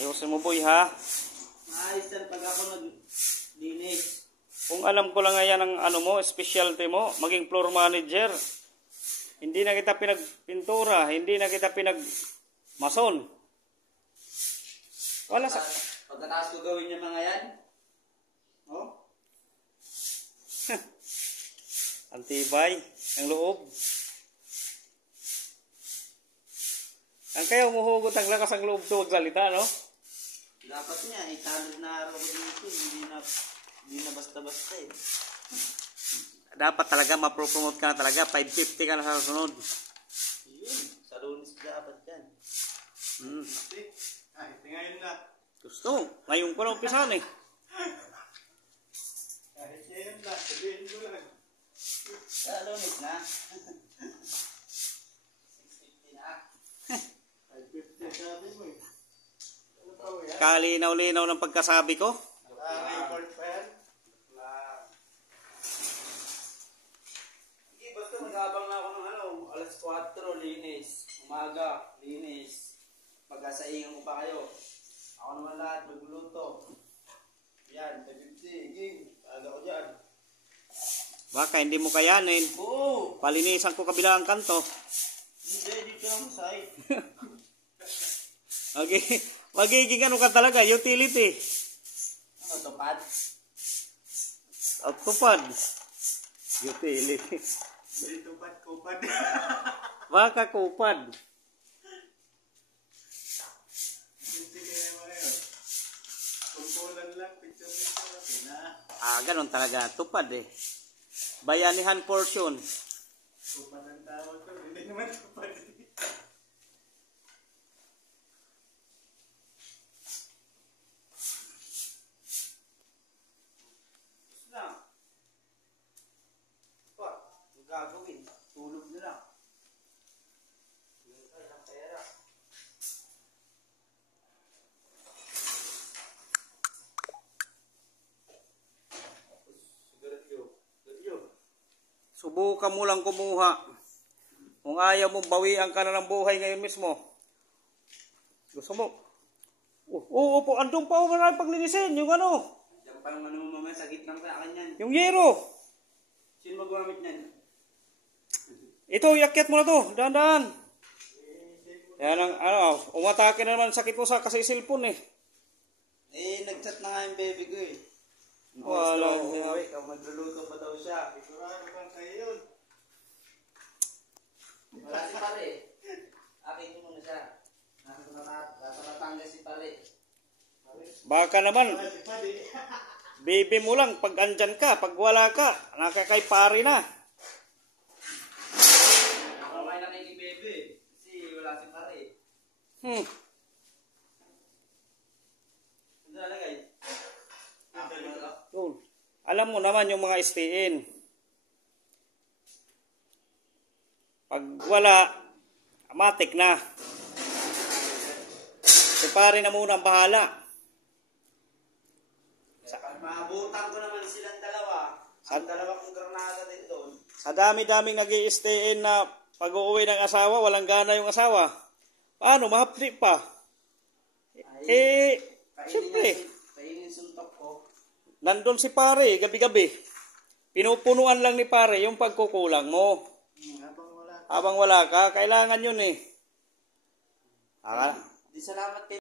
Ayusin mo boy ha. Ayos yan pag ako naglinis. Kung alam ko lang nga yan ang ano mo, specialty mo, maging floor manager. Hindi na kita pinagpintura, hindi na kita pinagmason. Wala sa... Pagkatapos ko gawin yung mga yan. Oh? Antibay, ang loob. Ang kaya umuhugot ang lakas ang loob to magsalita, no? Dapat niya, italog na araw ko dito. Hindi na basta-basta eh. Dapat talaga mapropromote ka na talaga. 550 ka na sa sunod. Yun, sa Lunes dapat yan. Ito ngayon na. Gusto, ngayon ko na umpisahan eh. Kahit ngayon na, sabihin ko lang. Sa Lunes na. 650 na. 550 sabi mo eh. Ano pa mo yan? Kalinaw-linaw ng pagkasabi ko. Report pa yan? Hindi, basta mag-abang na ako ng alas 4, linis. Umaga, linis. Pagkasaingan ko pa kayo. Ako naman lahat, magluluto. Yan, 550, ging. Aga ko dyan. Baka hindi mo kayanin. Oo! Palinisan ko kabilang kanto. Hindi, dito lang sa side. Okay. Magiging ano ka talaga, utility. Ano, tupad? At tupad. Utility. Hindi tupad-kupad. Baka kupad. Hindi kaya mo ngayon. Kumpulan lang, picture-picture. Okay na. Ganun talaga. Tupad eh. Bayanihan portion. Kupad ang tawag ko. Hindi naman tupad. Lang. Pa, ang gagawin. Tulog na lang. Ay, ang pera. Subukan mo lang kumuha. Kung ayaw mo, bawian ka na ng buhay ngayon mismo. Gusto mo? Oo po, andun pa ako maraming paglinisin. Yung ano? Diyan pa yung ano mo mamaya, sagit lang sa akin yan. Yung yero. Sino maggamit niyan? Ito, iakyat mo na to. Dahan-dahan. Yan ang, umatake na naman sakit mo sa kasi cellphone eh. Eh, nag-chat na nga yung baby ko eh. Wala niya. Magluluto pa daw siya. Sigurado bang kayo yun? Wala si pare. Akin ko muna siya. Nasa Batangas si pare. Baka naman, Wala si Padi. baby mo lang pag andyan ka, pag wala ka, nakakay pari na. Nakamay na kay baby. Kasi wala si pare. Ano nalagay? Yun. Alam mo naman yung mga STN. Pag wala, matik na. Si pare na muna ang bahala. Maabutan ko naman silang dalawa. Ang dalawa kong granada din doon. Sa dami-daming nag-i-STN na pag-uwi ng asawa, walang gana yung asawa. Paano? Mahapli pa. Siyempre. Kainin suntok ko. Nandun si pare, gabi-gabi. Pinupunuan lang ni pare yung pagkukulang mo. Habang wala. Habang wala ka, kailangan yun eh. Di salamat kay